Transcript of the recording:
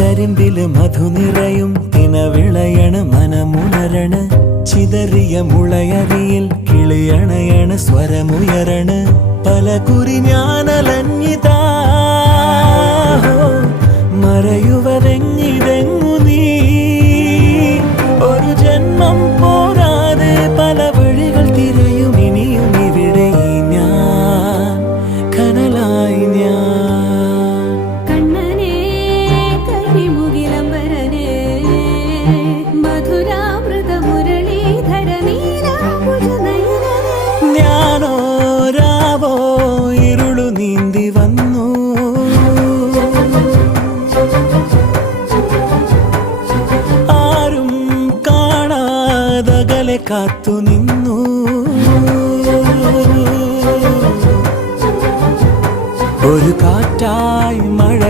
കരിമ്പിൽ മധു നിറയും തിനവിളയണ് മനമുണരണ്. ചിതറിയ മുളയറിയിൽ കിളിയണയണ് സ്വരമുയരണ്. പല കുറി ഞാനലഞ്ഞിതാ. മറയുവതെങ്ങിതെങ്ങു രാവോ ഇരുളു നീന്തി വന്നു. ആരും കാണാതകലെ കാത്തു നിന്നു. ഒരു കാറ്റായി മഴ